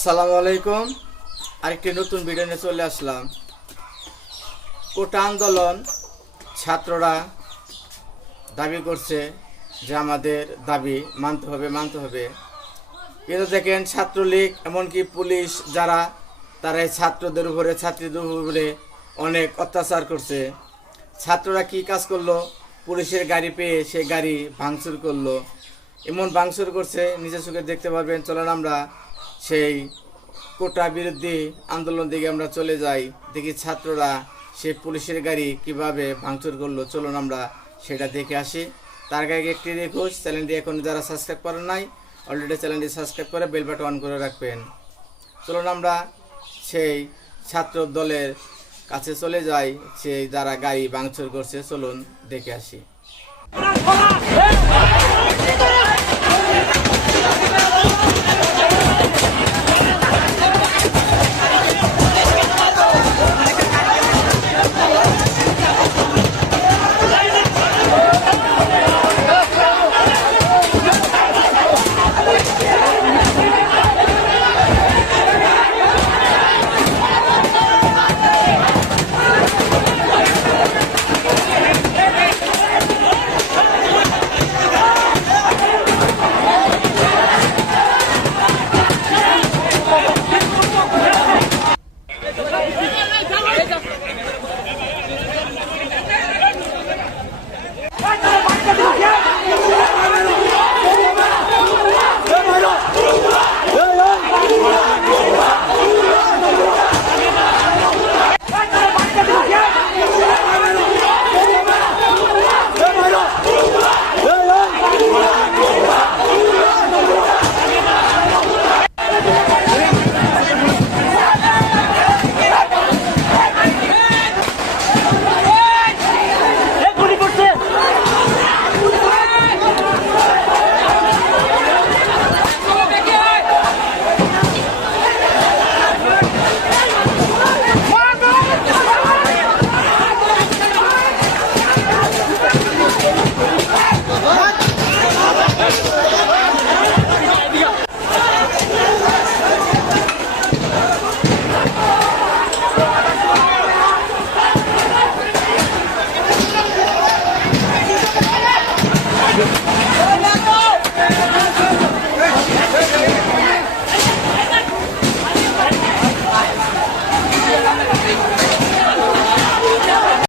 আসসালামু আলাইকুম। আরেকটি নতুন ভিডিও নিয়ে চলে আসলাম। কোটা আন্দোলন ছাত্ররা দাবি করছে যে আমাদের দাবি মানতে হবে মানতে হবে। কিন্তু দেখেন ছাত্রলীগ, এমনকি পুলিশ যারা তারা এই ছাত্রদের উপরে, ছাত্রীদের উপরে অনেক অত্যাচার করছে। ছাত্ররা কি কাজ করল? পুলিশের গাড়ি পেয়ে সে গাড়ি ভাঙচুর করল। এমন ভাঙচুর করছে, নিজের চোখে দেখতে পারবেন। চলেন আমরা সেই কোটা বিরুদ্ধে আন্দোলন দিকে আমরা চলে যাই। দেখি ছাত্ররা সেই পুলিশের গাড়ি কীভাবে ভাঙচুর করল, চলুন আমরা সেটা দেখে আসি। তার আগে একটি রিকোয়েস্ট, চ্যানেলটি এখন যারা সাবস্ক্রাইব করেন নাই অলরেডি চ্যানেলটি সাবস্ক্রাইব করে বেল বাটন অন করে রাখবেন। চলুন আমরা সেই ছাত্র দলের কাছে চলে যাই সেই যারা গাড়ি ভাঙচুর করছে, চলুন দেখে আসি!